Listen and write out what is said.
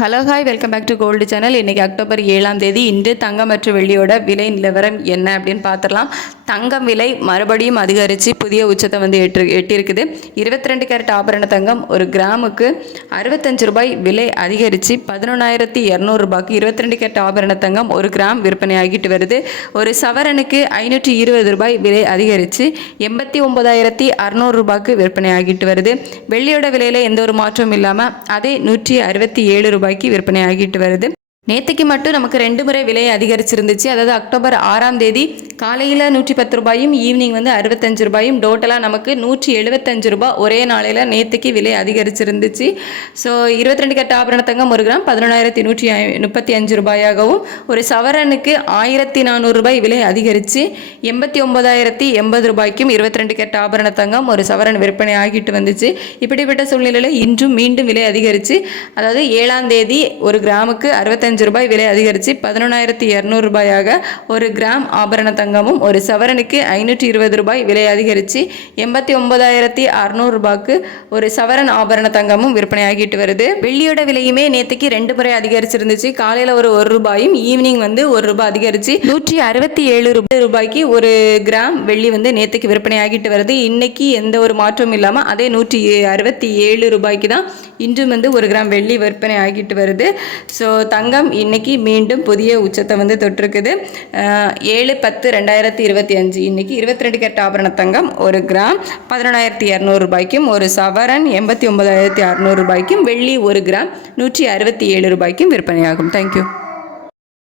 Hello hi welcome back to gold channel. இன்றைக்கி October 7ஆம் தேதி. இன்று தங்கம் மற்றும் வெள்ளியோட விலை நிலவரம் என்ன அப்படின்னு பார்த்துடலாம். தங்கம் விலை மறுபடியும் அதிகரித்து புதிய உச்சத்தை வந்து எட்டியிருக்குது. 22 கேரட் ஆபரண தங்கம் ஒரு கிராமுக்கு 65 ரூபாய் விலை அதிகரித்து 11,200 ரூபாய்க்கு 22 கேரட் ஆபரண தங்கம் ஒரு கிராம் விற்பனை ஆகிட்டு வருது. ஒரு சவரனுக்கு 520 ரூபாய் விலை அதிகரித்து 89,600 ரூபாய்க்கு விற்பனை ஆகிட்டு வருது. வெள்ளியோட விலையில் எந்த ஒரு மாற்றமும் இல்லாமல் அதே 167 ரூபாய்க்கு விற்பனை ஆகிட்டு வருது. நேற்றுக்கு மட்டும் நமக்கு 2 முறை விலை அதிகரிச்சிருந்துச்சு. அதாவது அக்டோபர் 6ஆம் தேதி காலையில் 110 ரூபாயும் ஈவினிங் வந்து 65 ரூபாயும் டோட்டலாக நமக்கு 175 ரூபாய் ஒரே நாளையில் நேற்றுக்கு விலை அதிகரிச்சிருந்துச்சு. ஸோ 22 கேரட் ஆபரண தங்கம் ஒரு கிராம் 11,135 ரூபாயாகவும் ஒரு சவரனுக்கு 1,400 ரூபாய் விலை அதிகரித்து 89,080 ரூபாய்க்கும் 22 கேரட் ஆபரண தங்கம் ஒரு சவரன் விற்பனை ஆகிட்டு வந்துச்சு. இப்படிப்பட்ட சூழ்நிலையில் இன்றும் மீண்டும் விலை அதிகரித்து, அதாவது 7ஆம் தேதி ஒரு கிராமுக்கு 65 ரூபாய் விலை அதிகரித்து 11,200 ரூபாயாக ஒரு கிராம் ஆபரண தங்கமும் ஒரு சவரனுக்கு 520 ரூபாய் விலை அதிகரித்து 89,600 ரூபாய்க்கு ஒரு சவரன் ஆபரண தங்கமும் விற்பனையாகிட்டு வருது. வெள்ளியோட விலையுமே நேற்றுக்கு 2 முறை அதிகரிச்சிருந்துச்சு. காலையில் ஒரு ரூபாயும் ஈவினிங் வந்து 1 ரூபாய் அதிகரித்து 167 ரூபாய்க்கு ஒரு கிராம் வெள்ளி வந்து நேற்றுக்கு விற்பனையாகிட்டு வருது. இன்னைக்கு எந்த ஒரு மாற்றமும் இல்லாமல் அதே 167 ரூபாய்க்கு தான் இன்றும் வந்து ஒரு கிராம் வெள்ளி விற்பனை ஆகிட்டு வருது. ஸோ தங்கம் இன்னைக்கு மீண்டும் புதிய உச்சத்தை வந்து தொட்டிருக்குது. 7/10/2025 இன்னைக்கு 22 கேரட் ஆபரண தங்கம் ஒரு கிராம் 11,200 ரூபாய்க்கும் ஒரு சவரன் 89,600 ரூபாய்க்கும் வெள்ளி ஒரு கிராம் 167 ரூபாய்க்கும் விற்பனையாகும். தேங்க்யூ.